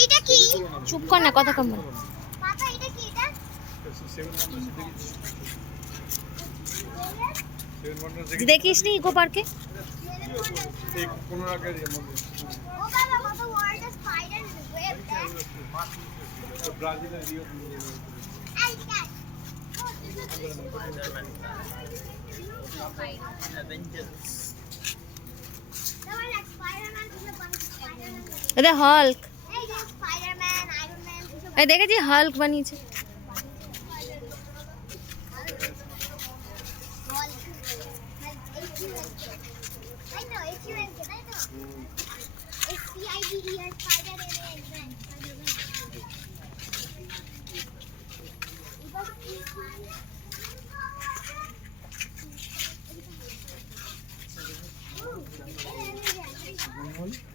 এইটা কি? চুপ কর না, কথা কম বল। পাপা এটা কি? এটা দেখিস নি ইকো পার্কে? ও বাবা, কত ওয়ার্ল্ড স্পাইডার ওয়েব দেখ। ব্রাজিলের রিও এই দেখ। তোমার লাইক স্পাইডারম্যান থেকে স্পাইডারম্যান। এটা হাল্ক। এই যে স্পাইডারম্যান, আয়রন ম্যান কিছু। এই দেখেছি হাল্ক বানিয়েছে।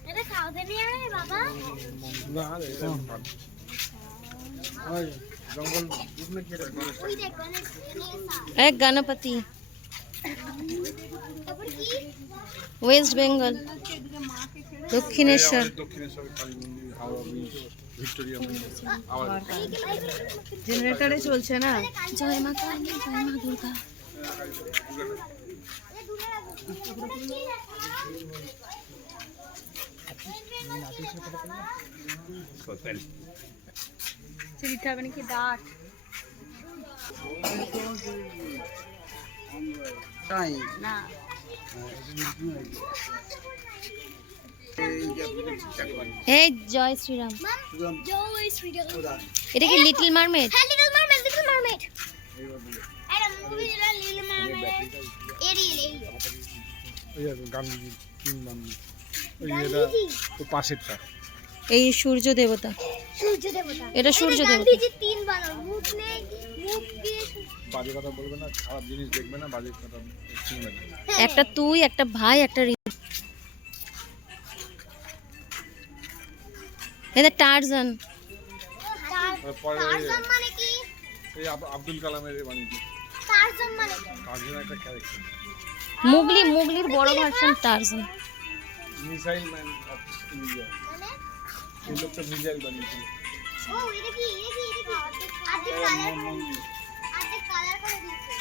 এটা সাউথ ইন্ডিয়ান রে বাবা। না রে ওই জঙ্গল দুধনে কি রে ওই দেখ গণেশ। এক গণপতি, তারপর কি? ওয়েস্ট বেঙ্গল, দক্ষিণেশ্বর। দক্ষিণেশ্বর কালী মন্দির, হাওড়া ব্রিজ, ভিক্টোরিয়া মেমোরিয়াল আবার জেনারেটরে চলছে না। জয় মা কালী, জয় মা দুর্গা। এ দূরে হোটেল সিঁড়ি খাবে নাকি ডাক? তাই না, এই জয় শ্রীরাম। জয় শ্রীরাম। এটা কি লিটল মারমেড? হ্যাঁ, লিটল মারমেড, লিটল মারমেড। এটা মুভি যেটা লিটল মারমেড। এরিয়েল। ওই গান্ধী কিং গান্ধী ওই এটা তো পাশেরটা এই সূর্য দেবতা। সূর্য দেবতা। এটা সূর্য দেবতা। গান্ধীজি তিন বানান, মুখ নেই, মুখ দিয়ে বাজে কথা বলবে না, খারাপ জিনিস দেখবে না, বাজে কথা শুনবে না। একটা তুই, একটা ভাই, একটা এটা টারজান। পরে টারজান মানে কি? এই আব্দুল কালামের বানিয়েছে টারজান মানে কি? তার একটা ক্যারেক্টার মুগলির বড় version Tarzan. Missile man of India, মানে এই লোকটা মিসাইল বানিয়েছিল। ও এটা কি? এটা কি? এটা কি? আর্ধেক কালার করে দিয়েছে।